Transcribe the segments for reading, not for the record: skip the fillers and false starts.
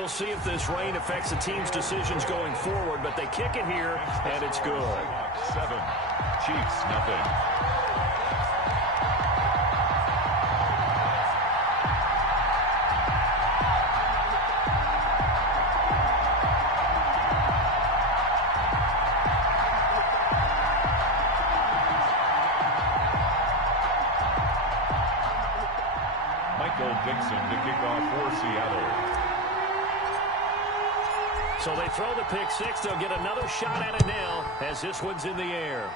we'll see if this rain affects the team's decisions going forward, but they kick it here, and it's good. 7, Chiefs, nothing. Dixon to kick off for Seattle. So they throw the pick six. They'll get another shot at it now as this one's in the air.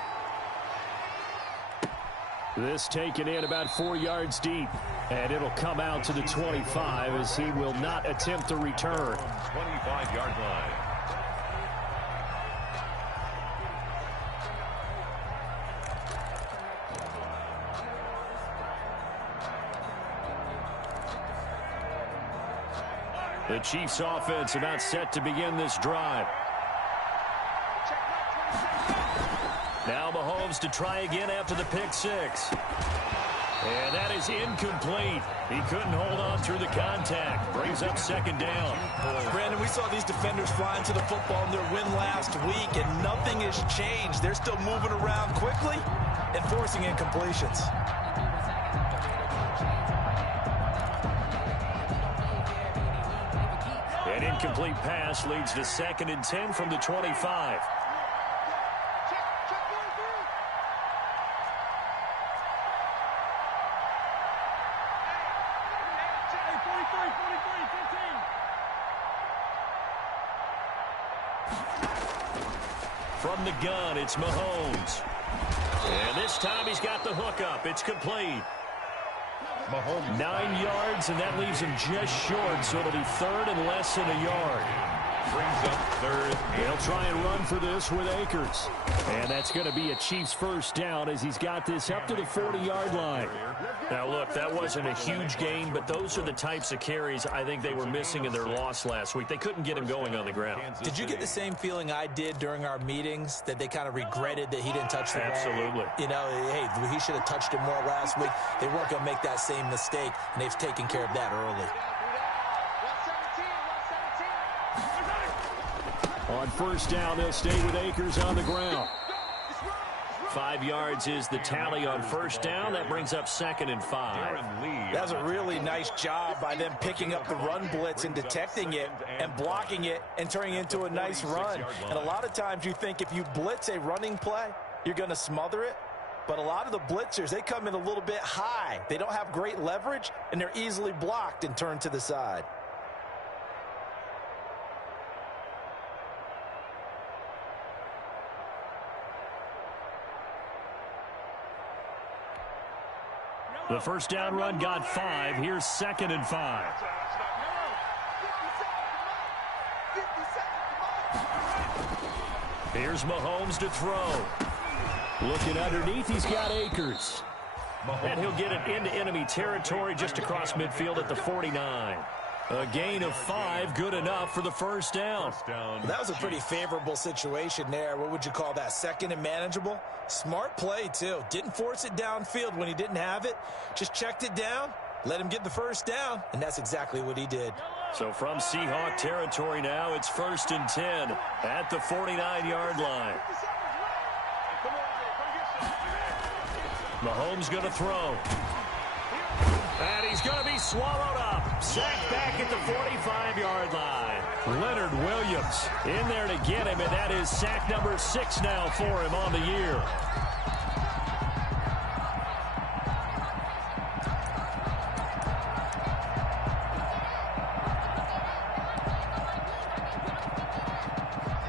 This taken in about 4 yards deep. And it'll come out to the 25 as he will not attempt to return. 25-yard line. The Chiefs offense about set to begin this drive. Now Mahomes to try again after the pick six. And that is incomplete. He couldn't hold on through the contact. Brings up second down. Brandon, we saw these defenders flying to the football in their win last week, and nothing has changed. They're still moving around quickly and forcing incompletions. An incomplete pass leads to 2nd and 10 from the 25. From the gun, it's Mahomes. And this time he's got the hook up. It's complete. Mahomes 9 yards, and that leaves him just short, so it'll be 3rd and less than a yard. brings up 3rd. They'll try and run for this with Akers. And that's going to be a Chiefs first down as he's got this up to the 40-yard line. Now, look, that wasn't a huge gain, but those are the types of carries I think they were missing in their loss last week. They couldn't get him going on the ground. Did you get the same feeling I did during our meetings, that they kind of regretted that he didn't touch the ball? Absolutely. You know, hey, he should have touched it more last week. They weren't going to make that same mistake, and they've taken care of that early. On first down, they'll stay with Akers on the ground. 5 yards is the tally on first down. That brings up 2nd and 5. That was a really nice job by them picking up the run blitz and detecting it and blocking it and turning it into a nice run. And a lot of times you think if you blitz a running play, you're going to smother it. But a lot of the blitzers, they come in a little bit high. They don't have great leverage, and they're easily blocked and turned to the side. The first down run got 5. Here's 2nd and 5. Here's Mahomes to throw. Looking underneath, he's got Akers. And he'll get it into enemy territory just across midfield at the 49. A gain of 5, good enough for the first down. Well, that was a pretty favorable situation there. What would you call that? 2nd and manageable? Smart play, too. Didn't force it downfield when he didn't have it. Just checked it down, let him get the first down, and that's exactly what he did. So from Seahawk territory now, it's 1st and 10 at the 49-yard line. Mahomes going to throw. And he's going to be swallowed up. Sacked back at the 45-yard line. Leonard Williams in there to get him, and that is sack number 6 now for him on the year.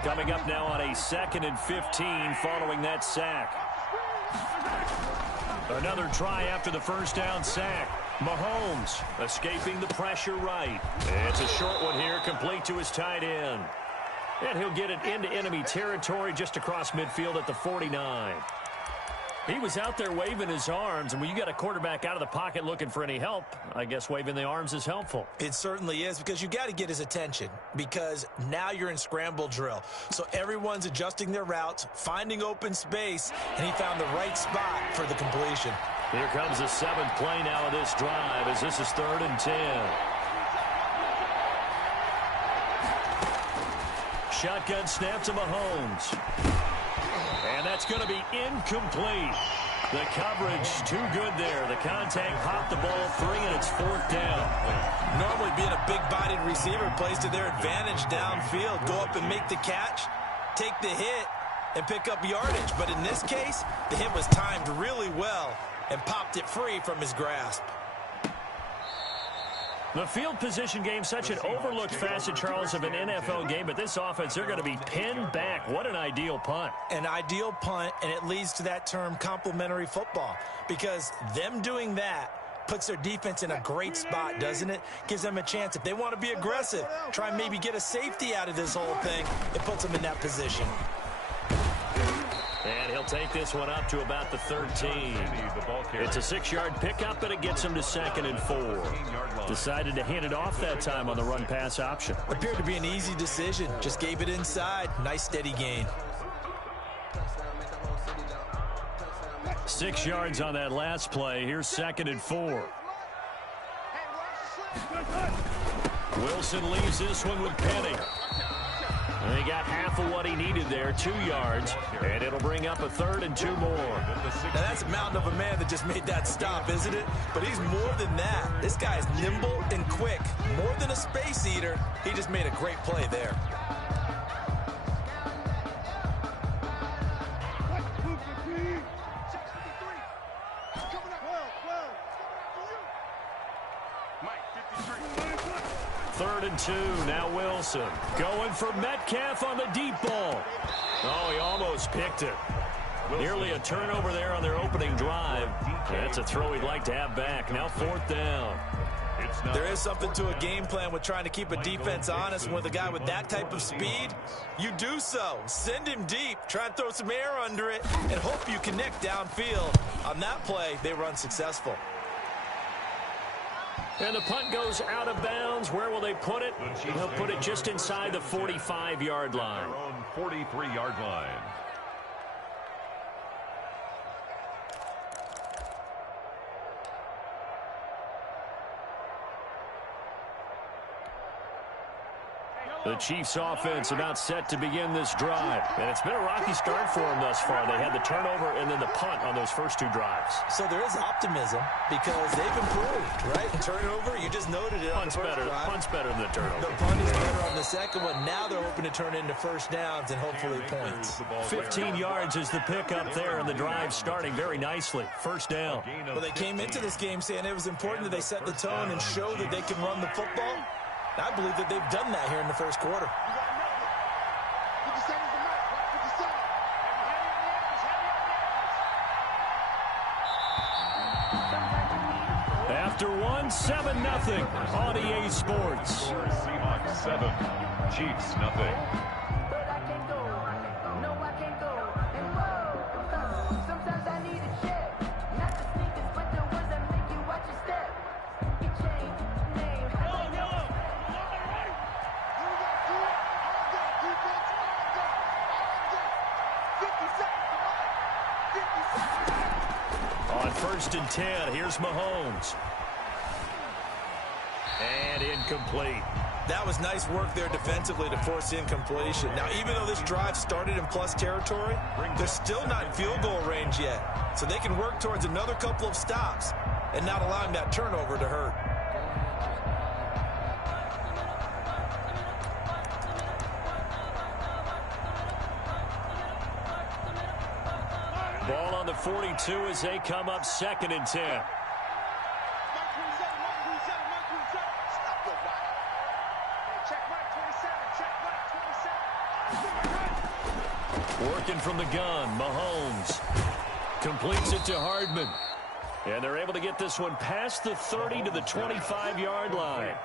Coming up now on a 2nd and 15 following that sack. Another try after the first down sack. Mahomes escaping the pressure right. It's a short one here, complete to his tight end. And he'll get it into enemy territory just across midfield at the 49. He was out there waving his arms, and when you got a quarterback out of the pocket looking for any help, I guess waving the arms is helpful. It certainly is, because you got to get his attention, because now you're in scramble drill. So everyone's adjusting their routes, finding open space, and he found the right spot for the completion. Here comes the 7th play now of this drive as this is 3rd and 10. Shotgun snap to Mahomes. And that's going to be incomplete. The coverage too good there. The contact popped the ball free, and it's 4th down. Normally being a big-bodied receiver plays to their advantage downfield. Go up and make the catch, take the hit, and pick up yardage. But in this case, the hit was timed really well and popped it free from his grasp. The field position game, such an overlooked facet, Charles, of an NFL game. But this offense, they're going to be pinned back. What an ideal punt. An ideal punt, and it leads to that term complementary football. Because them doing that puts their defense in a great spot, doesn't it? Gives them a chance. If they want to be aggressive, try and maybe get a safety out of this whole thing, it puts them in that position. And he'll take this one up to about the 13. It's a 6-yard pickup, and it gets him to 2nd and 4. Decided to hand it off that time on the run-pass option. Appeared to be an easy decision. Just gave it inside. Nice, steady gain. 6 yards on that last play. Here's 2nd and 4. Wilson leaves this one with Penny. And he got half of what he needed there, 2 yards, and it'll bring up a 3rd and 2 more. Now that's a mountain of a man that just made that stop, isn't it? But he's more than that. This guy is nimble and quick. More than a space eater, he just made a great play there. Third and 2, now Wilson. Going for Metcalf on the deep ball. Oh, he almost picked it. Nearly a turnover there on their opening drive. That's a throw he'd like to have back. Now 4th down. There is something to a game plan with trying to keep a defense honest. With a guy with that type of speed, you do so. Send him deep. Try and throw some air under it and hope you connect downfield. On that play, they were unsuccessful. And the punt goes out of bounds. Where will they put it? They'll put it just inside the 45-yard line. Their own 43-yard line. The Chiefs offense about set to begin this drive. And it's been a rocky start for them thus far. They had the turnover and then the punt on those first 2 drives. So there is optimism because they've improved, right? And turnover, you just noted it. Punt's better. Punt's better than the turnover. The punt is better on the second one. Now they're hoping to turn into first downs and hopefully points. 15 yards is the pickup there, and the drive starting very nicely. First down. Well, they came into this game saying it was important that they set the tone and show that they can run the football. I believe that they've done that here in the first quarter. After one, 7-0 on EA Sports. Seahawks 7, Chiefs nothing. On 1st and 10, here's Mahomes. And incomplete. That was nice work there defensively to force incompletion. Now, even though this drive started in plus territory, they're still not in field goal range yet. So they can work towards another couple of stops and not allowing that turnover to hurt. Ball on the 42 as they come up 2nd and 10. Working from the gun, Mahomes completes it to Hardman. And they're able to get this one past the 30 to the 25-yard line.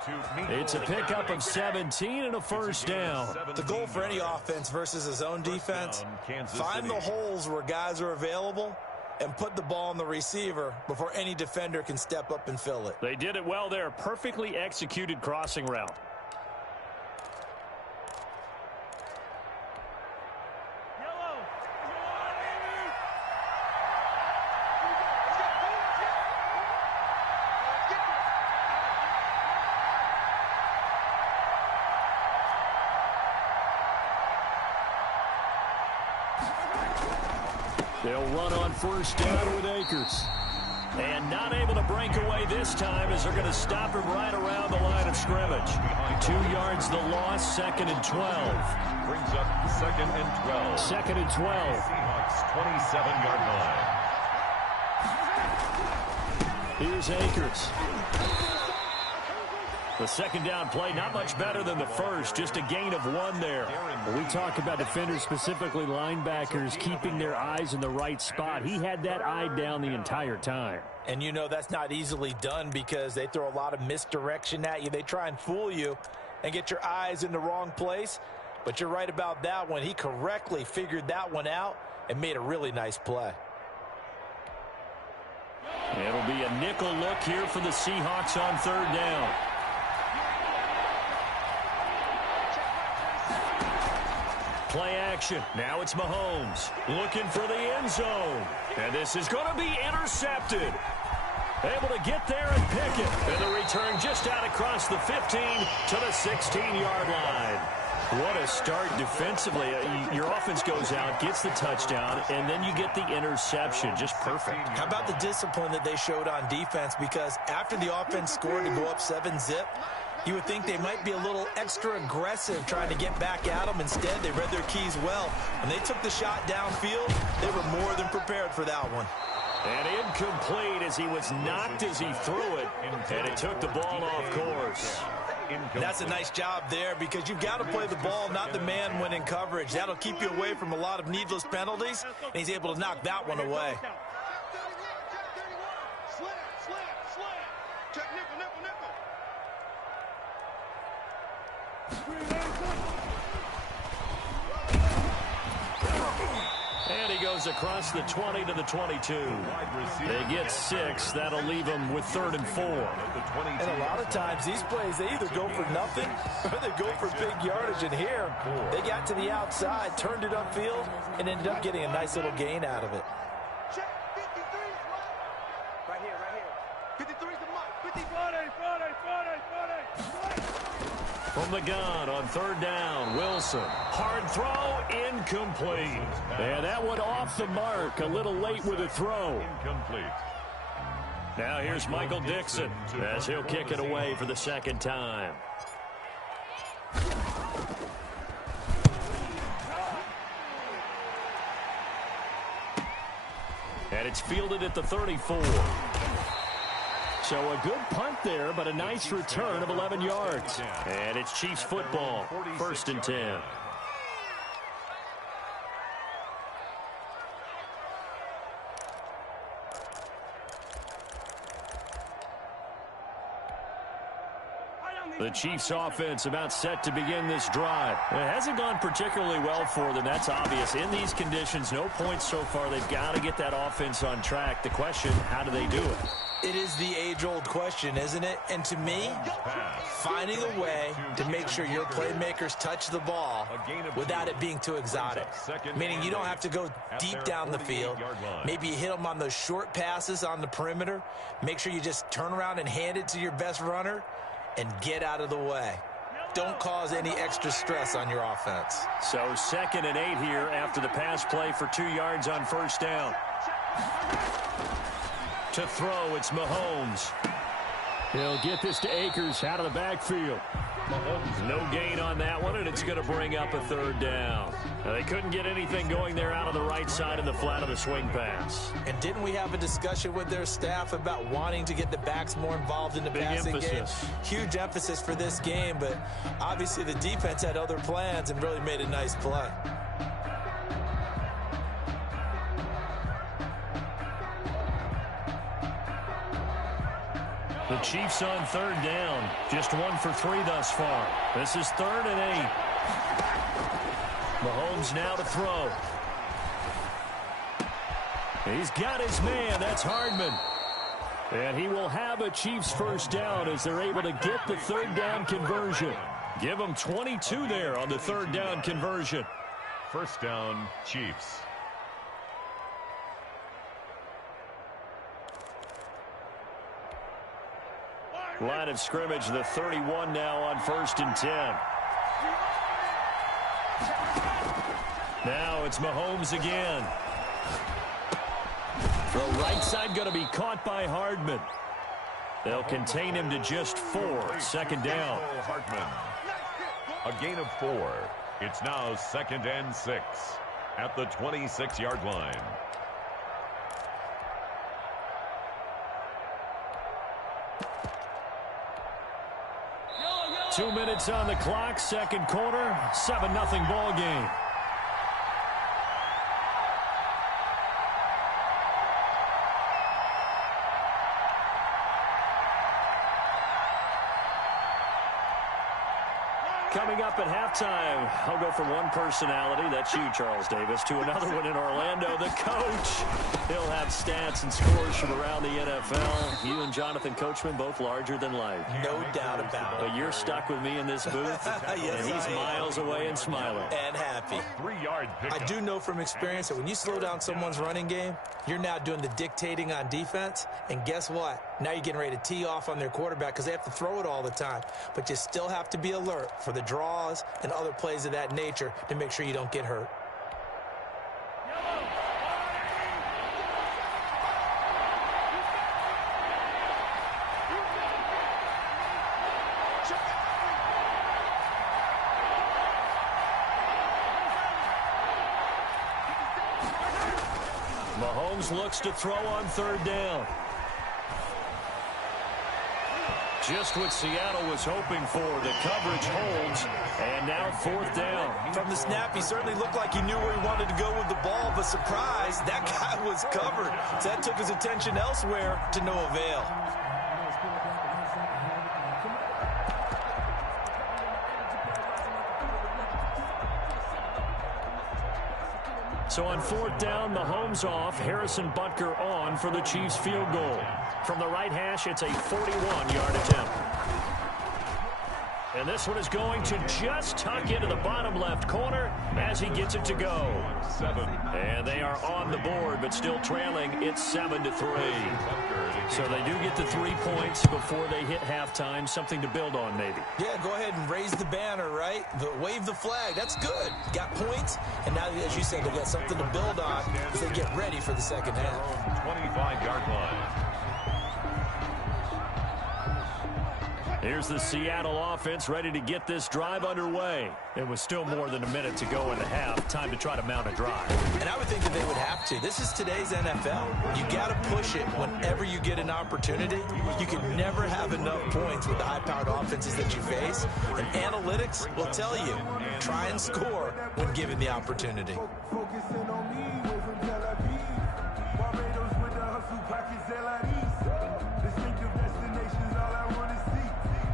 It's a pickup of 17 and a first down. The goal for any offense versus his own defense, find the holes where guys are available and put the ball on the receiver before any defender can step up and fill it. They did it well there. Perfectly executed crossing route. They'll run on first down with Akers. And not able to break away this time as they're going to stop him right around the line of scrimmage. 2 yards the loss, 2nd and 12. Brings up 2nd and 12. 2nd and 12. Seahawks 27-yard line. Here's Akers. The 2nd down play, not much better than the first, just a gain of 1 there. When we talk about defenders, specifically linebackers, keeping their eyes in the right spot, he had that eye down the entire time. And you know that's not easily done because they throw a lot of misdirection at you. They try and fool you and get your eyes in the wrong place. But you're right about that one. He correctly figured that one out and made a really nice play. It'll be a nickel look here for the Seahawks on 3rd down. Play action. Now it's Mahomes looking for the end zone. And this is going to be intercepted. Able to get there and pick it. And the return just out across the 15 to the 16-yard line. What a start defensively. Your offense goes out, gets the touchdown, and then you get the interception. Just perfect. How about the discipline that they showed on defense? Because after the offense scored to go up 7-zip, you would think they might be a little extra aggressive trying to get back at them. Instead, they read their keys well. When they took the shot downfield, they were more than prepared for that one. And incomplete as he was knocked as he threw it, and it took the ball off course. That's a nice job there because you've got to play the ball, not the man when in coverage. That'll keep you away from a lot of needless penalties, and he's able to knock that one away. And he goes across the 20 to the 22. They get 6. That'll leave them with 3rd and 4. And a lot of times these plays, they either go for nothing or they go for big yardage. And here, they got to the outside, turned it upfield, and ended up getting a nice little gain out of it. Right here. 53's the mark. 50. From the gun on 3rd down, Wilson. Hard throw, incomplete. And that one off the mark, a little late with a throw. Incomplete. Now here's Michael Dixon as he'll kick it away for the 2nd time. And it's fielded at the 34. So a good punt there, but a nice return of 11 yards. And it's Chiefs football, 1st and 10. The Chiefs offense about set to begin this drive. It hasn't gone particularly well for them. That's obvious. In these conditions, no points so far. They've got to get that offense on track. The question, how do they do it? It is the age-old question, isn't it? And to me, finding a way to make sure your playmakers touch the ball without it being too exotic. Meaning you don't have to go deep down the field. Maybe you hit them on those short passes on the perimeter. Make sure you just turn around and hand it to your best runner and get out of the way. Don't cause any extra stress on your offense. So 2nd and 8 here after the pass play for 2 yards on 1st down. To throw, it's Mahomes. He'll get this to Akers out of the backfield. No gain on that one, and it's going to bring up a 3rd down. Now, they couldn't get anything going there out of the right side of the flat of the swing pass. And didn't we have a discussion with their staff about wanting to get the backs more involved in the passing game? Huge emphasis for this game, but obviously the defense had other plans and really made a nice play. The Chiefs on 3rd down. Just 1 for 3 thus far. This is 3rd and 8. Mahomes now to throw. He's got his man. That's Hardman. And he will have a Chiefs 1st down as they're able to get the 3rd down conversion. Give them 22 there on the 3rd down conversion. 1st down, Chiefs. Line of scrimmage, the 31 now on 1st and 10. Now it's Mahomes again. The right side going to be caught by Hardman. They'll contain him to just 4. Second down. Hardman. A gain of 4. It's now 2nd and 6 at the 26-yard line. Two minutes on the clock, second quarter, 7-0 ball game. Coming up at halftime, I'll go from one personality, that's you, Charles Davis, to another one in Orlando, the coach. He'll have stats and scores from around the NFL. You and Jonathan Coachman, both larger than life. No doubt about it. But you're stuck with me in this booth, Yes, and he's miles away and smiling. And happy. 3-yard pickup. I do know from experience that when you slow down someone's running game, you're now doing the dictating on defense. And guess what? Now you're getting ready to tee off on their quarterback because they have to throw it all the time. But you still have to be alert for the draws and other plays of that nature to make sure you don't get hurt. Mahomes looks to throw on third down. Just what Seattle was hoping for. The coverage holds, and now 4th down. From the snap, he certainly looked like he knew where he wanted to go with the ball, but surprise, that guy was covered. So that took his attention elsewhere to no avail. So on 4th down, Mahomes off, Harrison Butker on for the Chiefs field goal. From the right hash, it's a 41-yard attempt. And this one is going to just tuck into the bottom left corner as he gets it to go. 7. And they are on the board, but still trailing. It's 7-3. So they do get the 3 points before they hit halftime. Something to build on, maybe. Yeah, go ahead and raise the banner, right? Wave the flag. That's good. Got points, and now, as you said, they got something to build on as they get ready for the second half. 25-yard line. Here's the Seattle offense ready to get this drive underway. It was still more than a minute to go in the half. Time to try to mount a drive. And I would think that they would have to. This is today's NFL. You got to push it whenever you get an opportunity. You can never have enough points with the high-powered offenses that you face. And analytics will tell you, try and score when given the opportunity. Focusing on me, way from Tel Aviv. Barbados with the hustle pockets, LIDs. Distinctive destinations, all I want to see.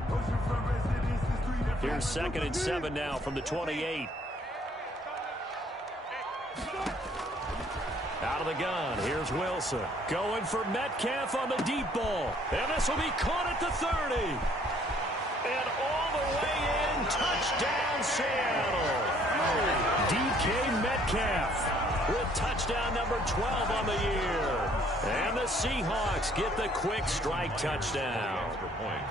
Oceanfront residences, 3 Here's 2nd and 7 now from the 28. Out of the gun, here's Wilson. Going for Metcalf on the deep ball. And this will be caught at the 30. And all the way in, touchdown Seattle. DK Metcalf with touchdown number 12 on the year. And the Seahawks get the quick strike touchdown. Extra point.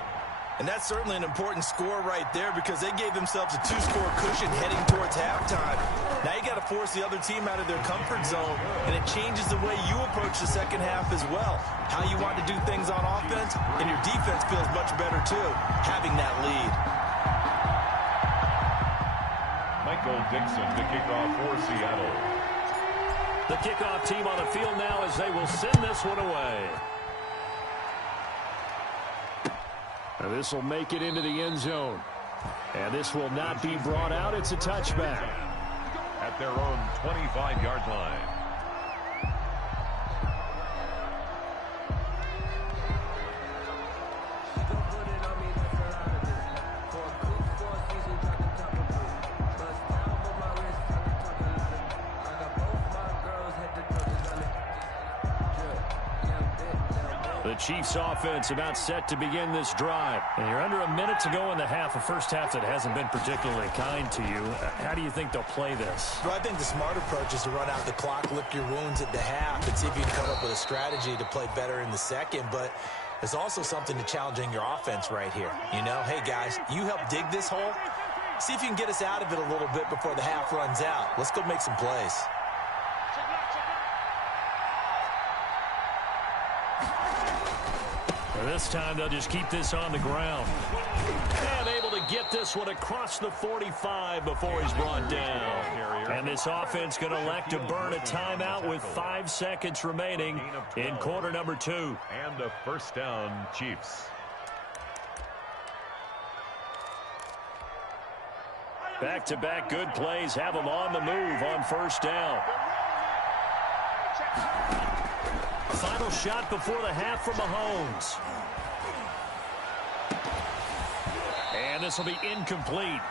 And that's certainly an important score right there because they gave themselves a 2-score cushion heading towards halftime. Now you got to force the other team out of their comfort zone, and it changes the way you approach the second half as well. How you want to do things on offense, and your defense feels much better too, having that lead. Michael Dixon to kick off for Seattle. The kickoff team on the field now as they will send this one away. Now this will make it into the end zone. And this will not be brought out. It's a touchback. At their own 25-yard line. The Chiefs offense about set to begin this drive. And you're under a minute to go in the half, a first half that hasn't been particularly kind to you. How do you think they'll play this? Well, I think the smart approach is to run out the clock, lick your wounds at the half, and see if you can come up with a strategy to play better in the second. But there's also something to challenging your offense right here. You know, hey, guys, you help dig this hole. See if you can get us out of it a little bit before the half runs out. Let's go make some plays. And this time they'll just keep this on the ground. And able to get this one across the 45 before he's brought down. And this offense going to elect to burn a timeout with 5 seconds remaining in quarter number 2. And a first down, Chiefs. Back-to-back good plays have them on the move on first down. Final shot before the half from Mahomes. And this will be incomplete.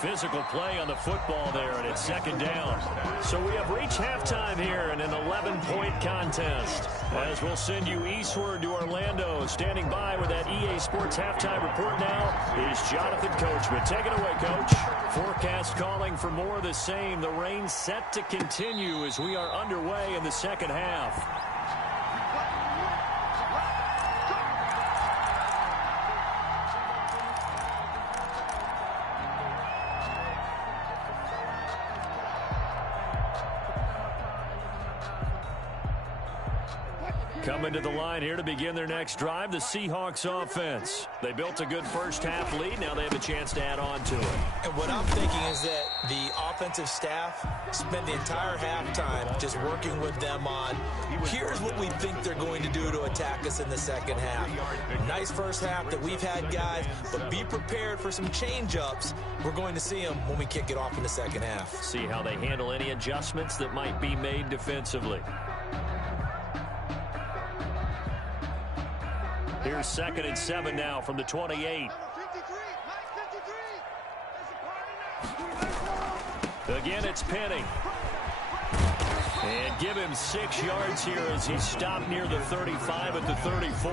Physical play on the football there, and it's second down. So we have reached halftime here in an 11-point contest. As we'll send you eastward to Orlando. Standing by with that EA Sports halftime report now is Jonathan Coachman. Take it away, Coach. Forecast calling for more of the same. The rain set to continue as we are underway in the second half. Coming to the line here to begin their next drive, the Seahawks offense. They built a good first half lead. Now they have a chance to add on to it. And what I'm thinking is that the offensive staff spent the entire halftime just working with them on, here's what we think they're going to do to attack us in the second half. Nice first half that we've had, guys, but be prepared for some change-ups. We're going to see them when we kick it off in the second half. See how they handle any adjustments that might be made defensively. Here's 2nd and 7 now from the 28. Again, it's Penny. And give him 6 yards here as he stopped near the 35 at the 34.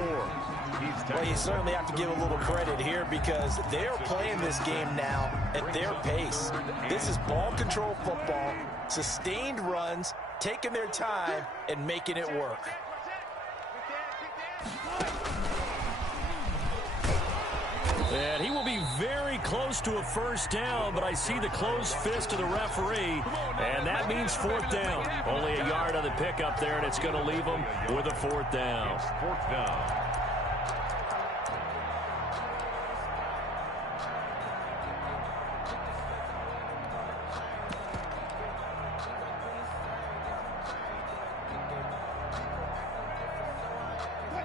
Well, you certainly have to give a little credit here because they're playing this game now at their pace. This is ball control football, sustained runs, taking their time, and making it work. And he will be very close to a first down, but I see the closed fist of the referee, and that means 4th down. Only a yard on the pickup there, and it's going to leave him with a 4th down. 4th down.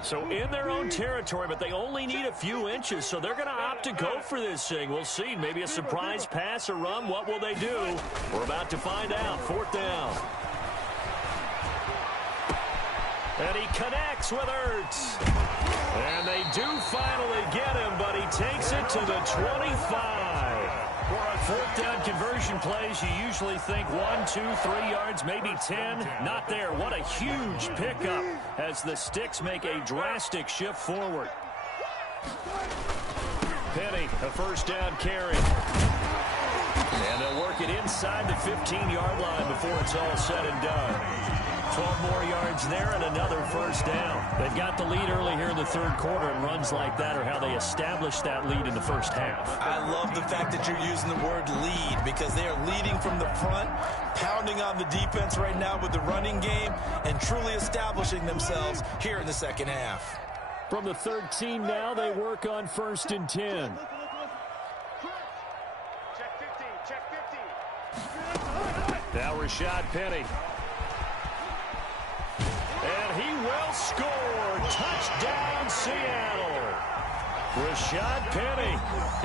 So in their own territory, but they only need a few inches, so they're going to opt to go for this thing. We'll see. Maybe a surprise pass or run. What will they do? We're about to find out. 4th down. And he connects with Ertz. And they do finally get him, but he takes it to the 25. For a 4th down conversion plays, you usually think 1, 2, 3 yards, maybe 10. Not there. What a huge pickup as the sticks make a drastic shift forward. Penny, a first down carry. And they'll work it inside the 15-yard line before it's all said and done. 12 more yards there and another first down. They've got the lead early here in the 3rd quarter, and runs like that are how they establish that lead in the first half. I love the fact that you're using the word lead because they are leading from the front, pounding on the defense right now with the running game, and truly establishing themselves here in the second half. From the 13 now, they work on 1st and 10. Check 15. Now Rashad Penny. And he will score. Touchdown, Seattle. Rashad Penny,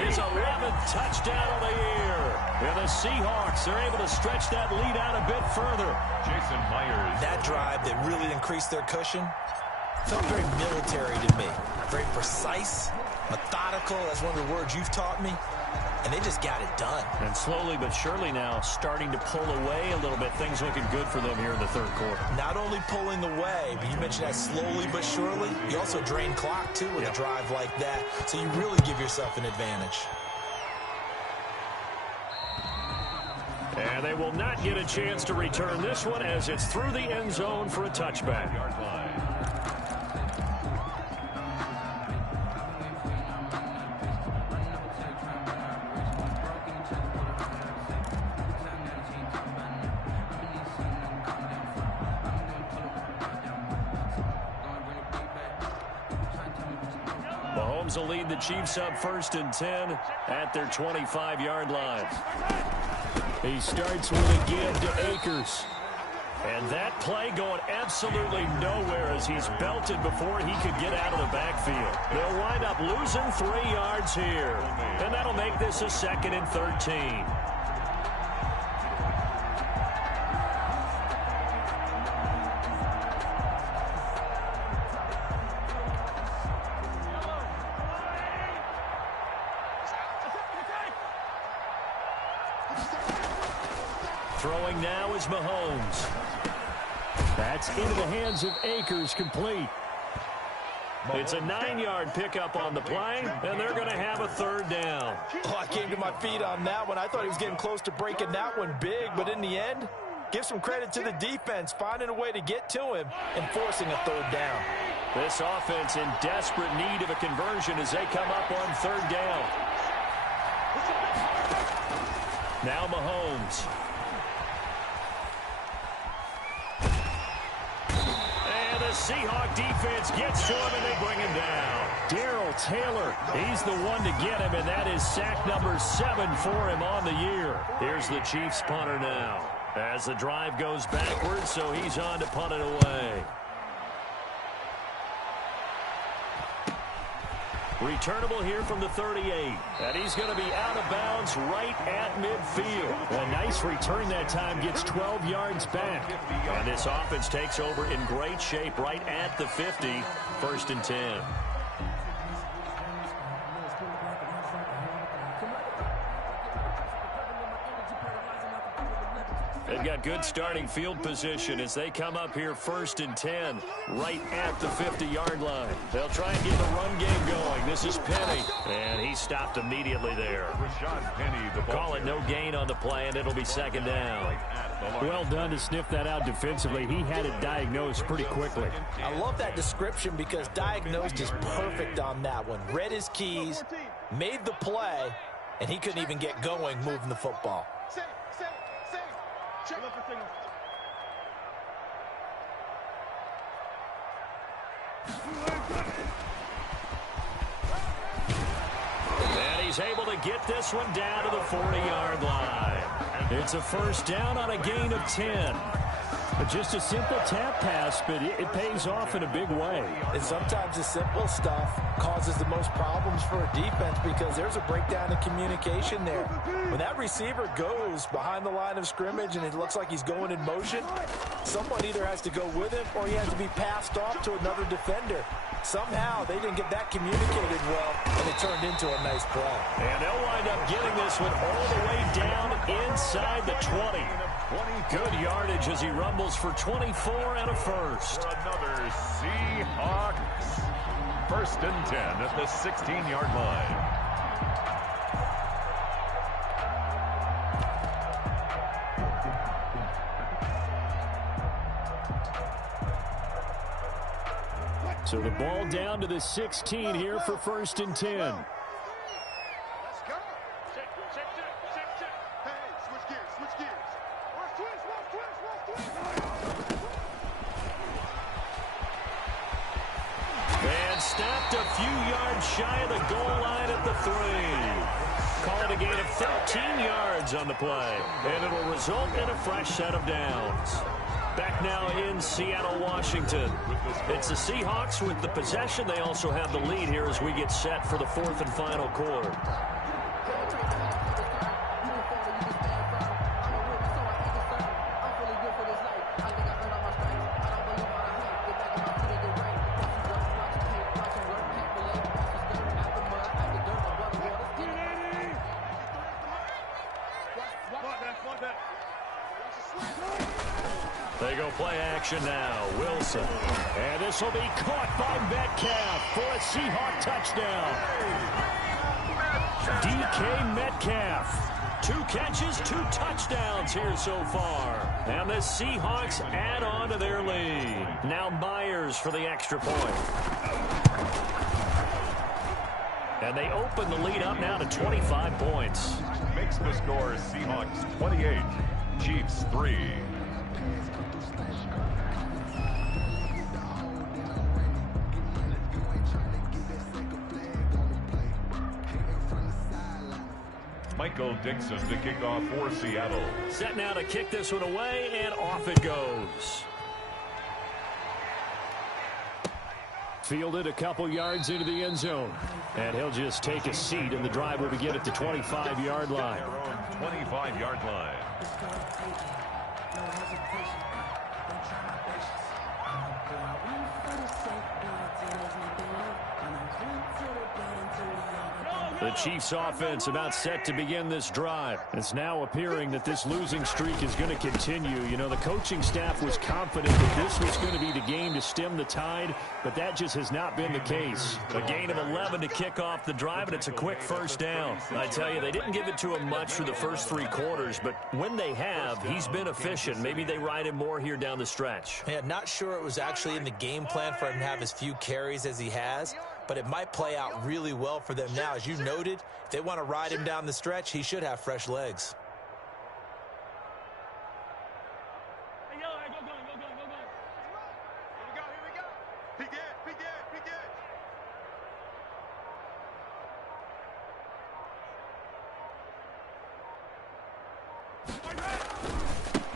his 11th touchdown of the year. And the Seahawks are able to stretch that lead out a bit further. Jason Myers. That drive that really increased their cushion felt very military to me. Very precise, methodical. That's one of the words you've taught me. And they just got it done. And slowly but surely now starting to pull away a little bit. Things looking good for them here in the 3rd quarter. Not only pulling away, but you mentioned that slowly but surely. You also drain clock, too, with a drive like that. So you really give yourself an advantage. And they will not get a chance to return this one as it's through the end zone for a touchback. Yard line. Mahomes will lead the Chiefs up 1st and 10 at their 25-yard line. He starts with a give to Akers. And that play going absolutely nowhere as he's belted before he could get out of the backfield. They'll wind up losing 3 yards here. And that'll make this a 2nd and 13. Throwing now is Mahomes. That's into the hands of Akers, complete. It's a 9-yard pickup on the play, and they're going to have a 3rd down. Oh, I came to my feet on that one. I thought he was getting close to breaking that one big, but in the end, give some credit to the defense, finding a way to get to him and forcing a 3rd down. This offense in desperate need of a conversion as they come up on 3rd down. Now Mahomes. The Seahawk defense gets to him, and they bring him down. Darrell Taylor, he's the one to get him, and that is sack number 7 for him on the year. Here's the Chiefs punter now as the drive goes backwards, so he's on to punt it away. Returnable here from the 38. And he's going to be out of bounds right at midfield. A nice return that time, gets 12 yards back. And this offense takes over in great shape right at the 50. 1st and 10. They've got good starting field position as they come up here 1st and 10 right at the 50-yard line. They'll try and get the run game going. This is Penny, and he stopped immediately there. Rashad Penny, the ball. Call it no gain on the play, and it'll be 2nd down. Well done to sniff that out defensively. He had it diagnosed pretty quickly. I love that description because diagnosed is perfect on that one. Read his keys, made the play, and he couldn't even get going moving the football. And he's able to get this one down to the 40-yard line. It's a 1st down on a gain of 10. But just a simple tap pass, but it pays off in a big way. And sometimes the simple stuff causes the most problems for a defense because there's a breakdown in communication there. When that receiver goes behind the line of scrimmage and it looks like he's going in motion, someone either has to go with him or he has to be passed off to another defender. Somehow they didn't get that communicated well, and it turned into a nice play. And they'll wind up getting this one all the way down inside the 20. Good yardage as he rumbles for 24 and a 1st. Another Seahawks. 1st and 10 at the 16-yard line. So the ball down to the 16 here for 1st and 10. Let's go. Check. Hey, switch gears. Watch twist. And snapped a few yards shy of the goal line at the 3. Call it a gain of 13 yards on the play. And it'll result in a fresh set of downs. Back now in Seattle, Washington. It's the Seahawks with the possession. They also have the lead here as we get set for the 4th and final quarter. They go play action now. Wilson. And this will be caught by Metcalf for a Seahawk touchdown. DK Metcalf. 2 catches, 2 touchdowns here so far. And the Seahawks add on to their lead. Now Myers for the extra point. And they open the lead up now to 25 points. Makes the score Seahawks 28, Chiefs 3. Michael Dixon to kick off for Seattle. Set now to kick this one away, and off it goes. Fielded a couple yards into the end zone. And he'll just take a seat, and the drive will begin at the 25-yard line. Their own 25-yard line. The Chiefs offense about set to begin this drive. It's now appearing that this losing streak is going to continue. You know, the coaching staff was confident that this was going to be the game to stem the tide, but that just has not been the case. A gain of 11 to kick off the drive, and it's a quick first down. I tell you, they didn't give it to him much for the first 3 quarters, but when they have, he's been efficient. Maybe they ride him more here down the stretch. Yeah, not sure it was actually in the game plan for him to have as few carries as he has, but it might play out really well for them now. As you noted, if they want to ride him down the stretch, he should have fresh legs.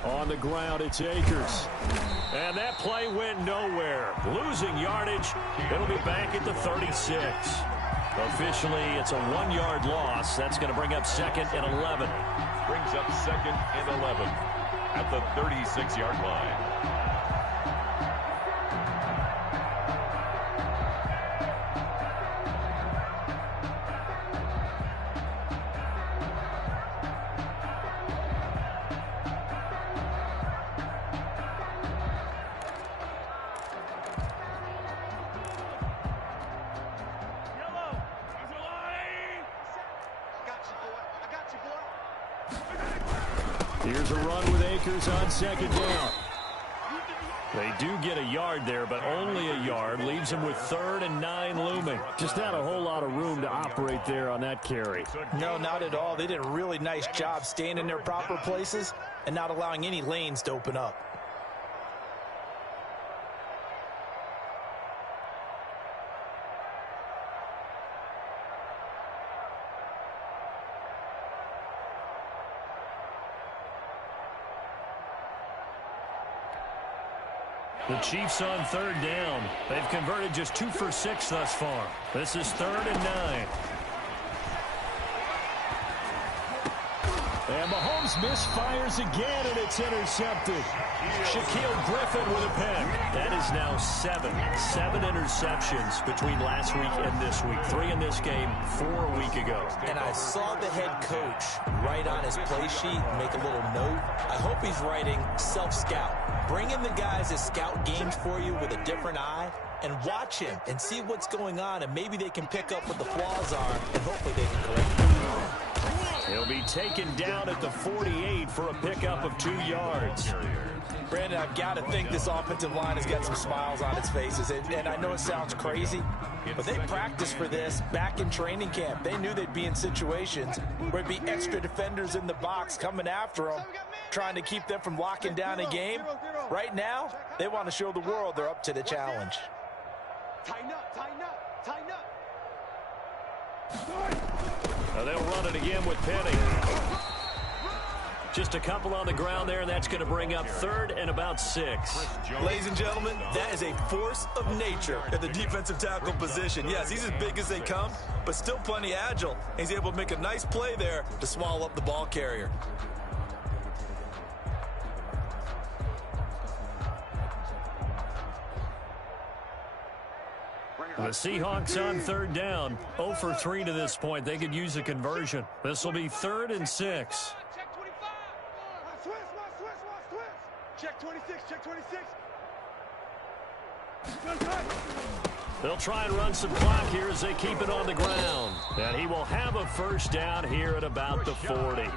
On the ground, it's Akers. And that play went nowhere. Losing yardage. It'll be back at the 36. Officially, it's a 1-yard loss. That's going to bring up 2nd and 11. Brings up 2nd and 11 at the 36-yard line. Here's a run with Akers on 2nd down. They do get a yard there, but only a yard. Leaves them with 3rd and 9 looming. Just not a whole lot of room to operate there on that carry. No, not at all. They did a really nice job staying in their proper places and not allowing any lanes to open up. The Chiefs on 3rd down. They've converted just 2 for 6 thus far. This is 3rd and 9. And Mahomes misfires again, and it's intercepted. Shaquille Griffin with a pick. That is now 7 interceptions between last week and this week. 3 in this game, 4 a week ago. And I saw the head coach write on his play sheet, make a little note. I hope he's writing self-scout. Bring in the guys that scout games for you with a different eye and watch him and see what's going on, and maybe they can pick up what the flaws are, and hopefully they can correct them. He'll be taken down at the 48 for a pickup of 2 yards. Brandon, I've got to think this offensive line has got some smiles on its faces. And I know it sounds crazy, but they practiced for this back in training camp. They knew they'd be in situations where it'd be extra defenders in the box coming after them, trying to keep them from locking down a game. Right now, they want to show the world they're up to the challenge. Tighten up, tighten up, tighten up. Now they'll run it again with Penny. Just a couple on the ground there, and that's going to bring up 3rd and about 6. Ladies and gentlemen, that is a force of nature at the defensive tackle position. Yes, he's as big as they come, but still plenty agile. He's able to make a nice play there to swallow up the ball carrier. The Seahawks on 3rd down. 0 for 3 to this point. They could use a conversion. This will be 3rd and 6. Check 25. Switch. Check 26, check 26. They'll try and run some clock here as they keep it on the ground. And he will have a first down here at about the 40.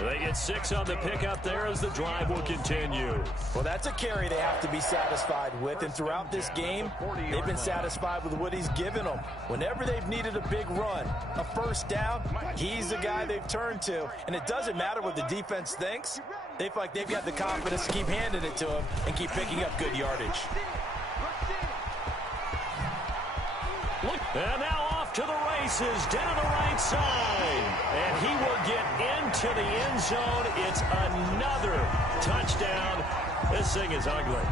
They get 6 on the pickup there as the drive will continue. Well, that's a carry they have to be satisfied with, and throughout this game, they've been satisfied with what he's given them. Whenever they've needed a big run, a first down, he's the guy they've turned to. And it doesn't matter what the defense thinks. They feel like they've got the confidence to keep handing it to him and keep picking up good yardage. And now off to the races down the right side. And he will get into the end zone. It's another touchdown. This thing is ugly.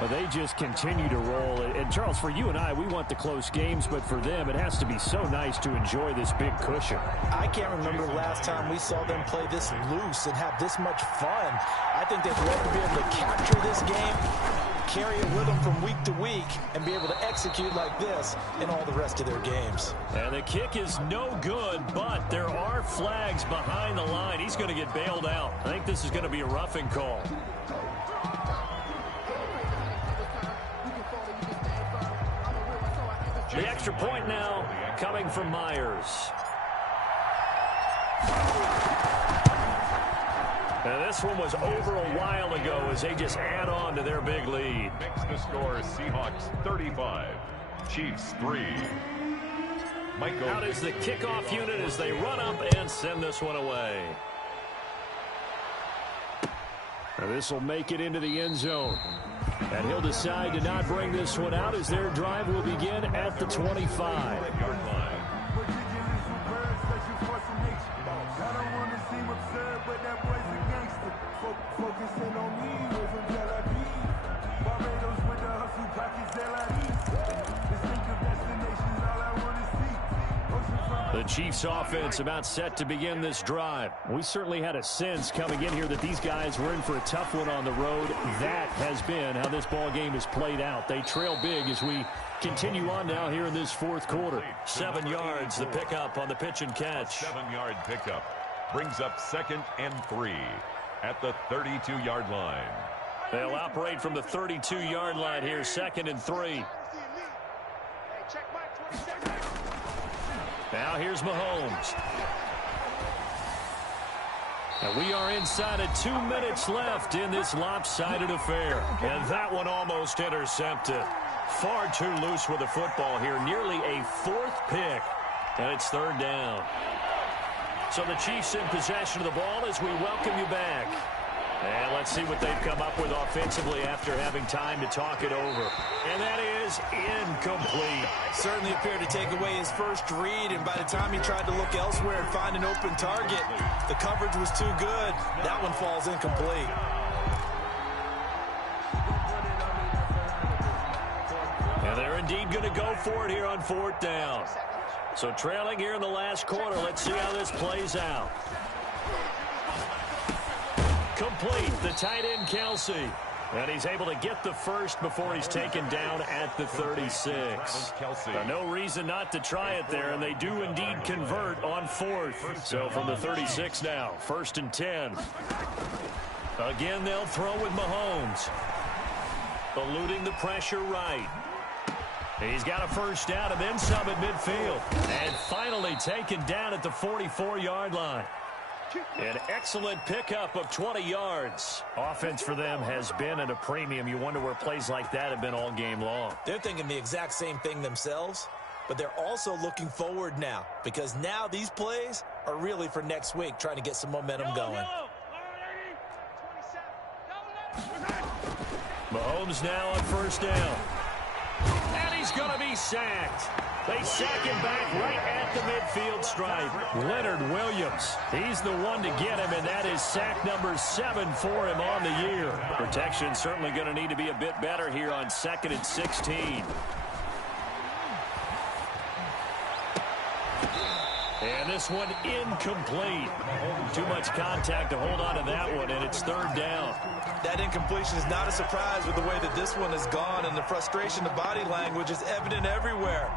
Well, they just continue to roll. And, Charles, for you and I, we want the close games, but for them, it has to be so nice to enjoy this big cushion. I can't remember the last time we saw them play this loose and have this much fun. I think they'd love to be able to capture this game, carry it with them from week to week, and be able to execute like this in all the rest of their games. And the kick is no good, but there are flags behind the line. He's going to get bailed out. I think this is going to be a roughing call. The extra point now coming from Myers. And this one was over a while ago as they just add on to their big lead. Makes the score Seahawks 35, Chiefs 3. Michael out is the kickoff unit as they run up and send this one away. Now this will make it into the end zone. And he'll decide to not bring this one out as their drive will begin at the 25-yard line. The Chiefs offense about set to begin this drive. We certainly had a sense coming in here that these guys were in for a tough one on the road. That has been how this ball game has played out. They trail big as we continue on now here in this fourth quarter. 7 yards, the pickup on the pitch and catch. 7-yard pickup brings up 2nd and 3 at the 32-yard line. They'll operate from the 32-yard line here, 2nd and 3. Now here's Mahomes. And we are inside of 2 minutes left in this lopsided affair. And that one almost intercepted. Far too loose with the football here. Nearly a 4th pick. And it's 3rd down. So the Chiefs in possession of the ball as we welcome you back. And let's see what they've come up with offensively after having time to talk it over. And that is incomplete. Certainly appeared to take away his first read, and by the time he tried to look elsewhere and find an open target, the coverage was too good. That one falls incomplete. And they're indeed going to go for it here on 4th down. So trailing here in the last quarter. Let's see how this plays out. Complete, the tight end Kelsey. And he's able to get the first before he's taken down at the 36. No reason not to try it there, and they do indeed convert on 4th. So from the 36 now, 1st and 10. Again, they'll throw with Mahomes. Eluding the pressure right. He's got a first down and then some at midfield. And finally taken down at the 44-yard line. An excellent pickup of 20 yards. Offense for them has been at a premium. You wonder where plays like that have been all game long. They're thinking the exact same thing themselves, but they're also looking forward now because now these plays are really for next week, trying to get some momentum going. Mahomes now on 1st down. And he's going to be sacked. They sack him back right at the midfield stripe. Leonard Williams, he's the one to get him, and that is sack number 7 for him on the year. Protection certainly going to need to be a bit better here on 2nd and 16. And this one incomplete. Too much contact to hold on to that one, and it's 3rd down. That incompletion is not a surprise with the way that this one has gone, and the frustration, the body language is evident everywhere.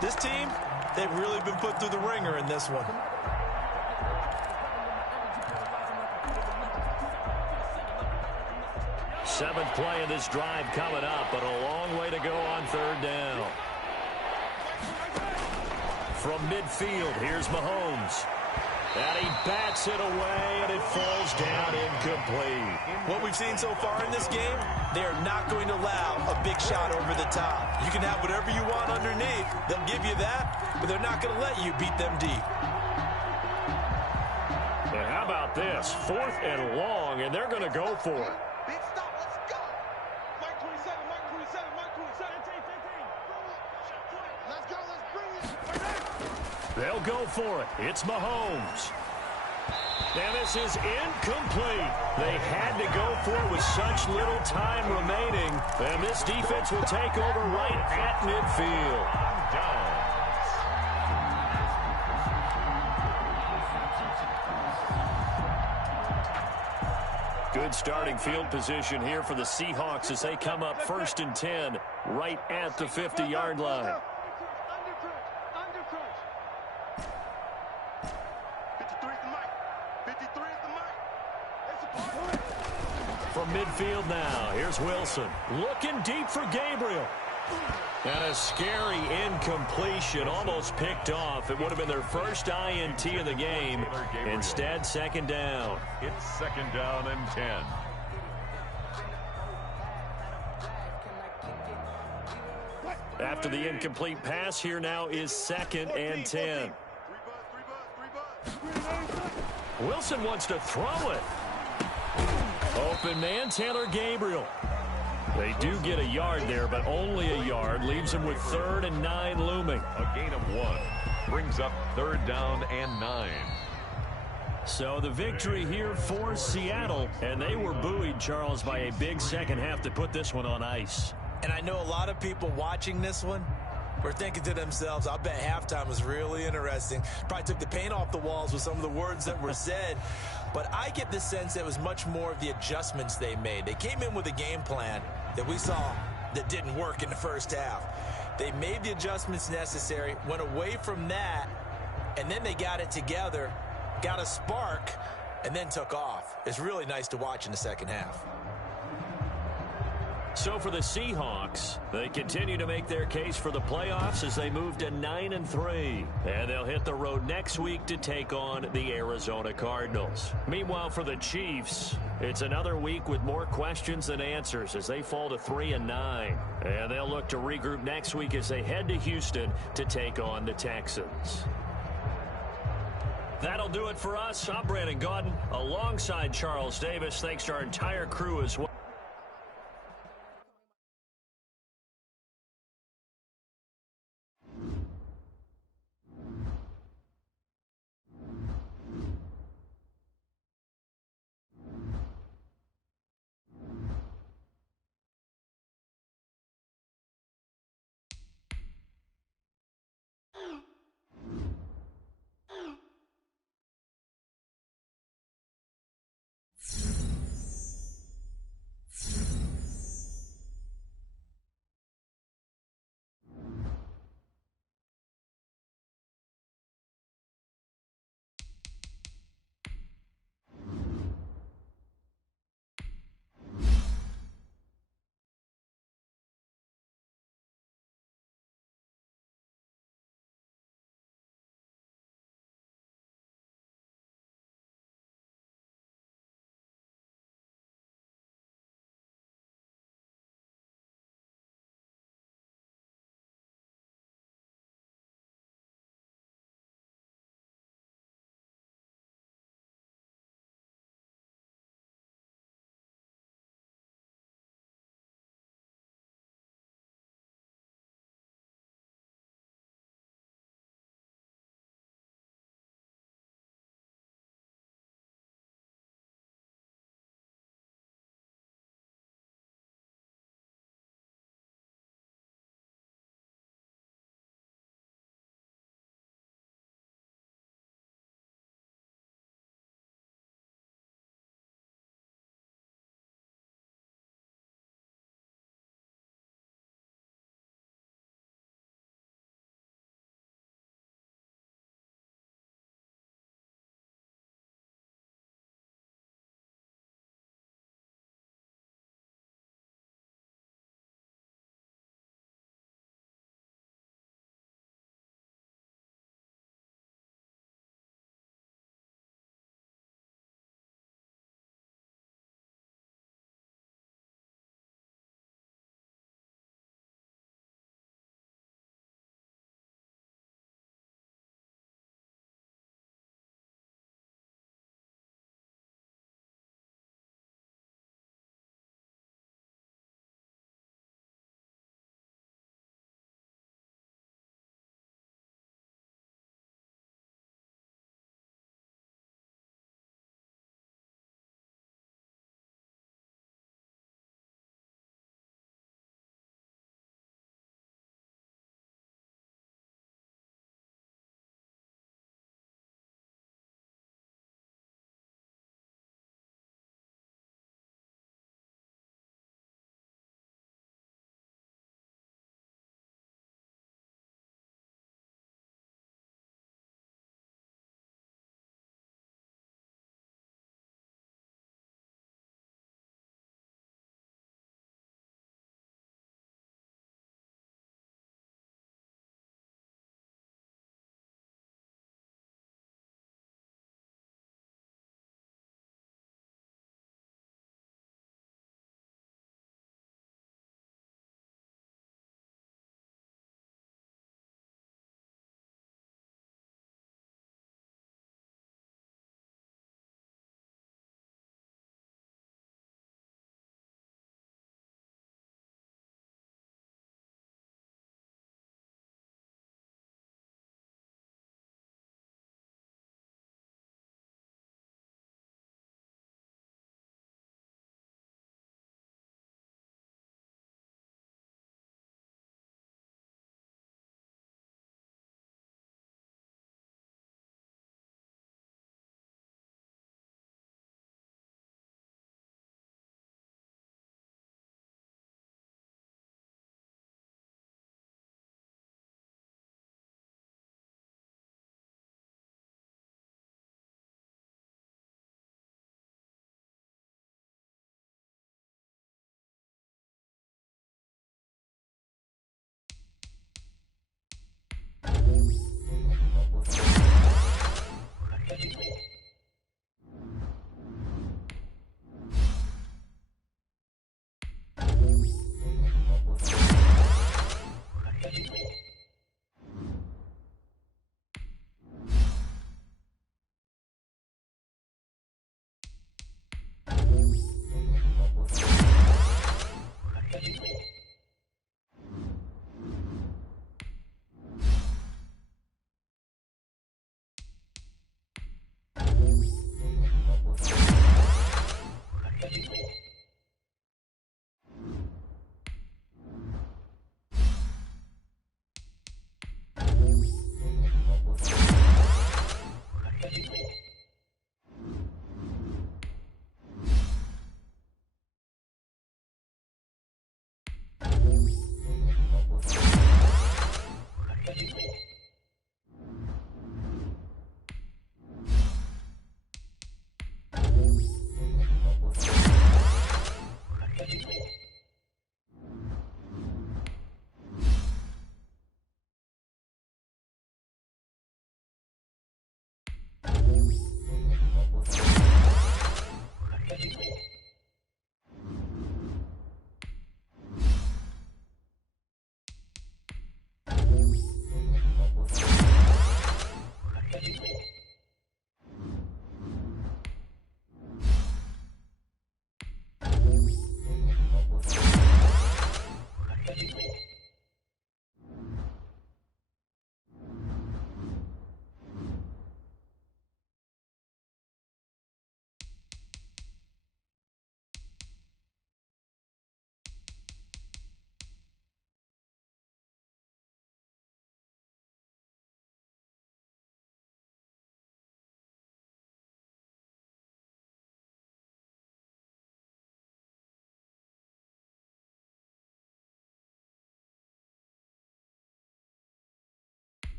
This team, they've really been put through the ringer in this one. Seventh play of this drive coming up, but a long way to go on 3rd down. From midfield, here's Mahomes. And he bats it away, and it falls down incomplete. What we've seen so far in this game, they are not going to allow a big shot over the top. You can have whatever you want underneath. They'll give you that, but they're not going to let you beat them deep. And how about this? 4th and long, and they're going to go for it. Big stop, let's go. Mike 27, Mike 27, Mike 27. Let's go, let's bring it. They'll go for it. It's Mahomes. And this is incomplete. They had to go for it with such little time remaining. And this defense will take over right at midfield. Good starting field position here for the Seahawks as they come up 1st and 10 right at the 50-yard line. From midfield now, here's Wilson. Looking deep for Gabriel. And a scary incompletion, almost picked off. It would have been their first INT of the game. Instead, 2nd down. It's 2nd down and 10. After the incomplete pass, here now is 2nd and 10. Wilson wants to throw it. Open man, Taylor Gabriel. They do get a yard there, but only a yard. Leaves them with 3rd and 9 looming. A gain of 1. Brings up 3rd down and 9. So the victory here for Seattle. And they were buoyed, Charles, by a big second half to put this one on ice. And I know a lot of people watching this one were thinking to themselves, I bet halftime was really interesting. Probably took the paint off the walls with some of the words that were said. But I get the sense that it was much more of the adjustments they made. They came in with a game plan that we saw that didn't work in the first half. They made the adjustments necessary, went away from that, and then they got it together, got a spark, and then took off. It's really nice to watch in the second half. So for the Seahawks, they continue to make their case for the playoffs as they move to 9-3. And they'll hit the road next week to take on the Arizona Cardinals. Meanwhile, for the Chiefs, it's another week with more questions than answers as they fall to 3-9. And they'll look to regroup next week as they head to Houston to take on the Texans. That'll do it for us. I'm Brandon Gaudin alongside Charles Davis. Thanks to our entire crew as well.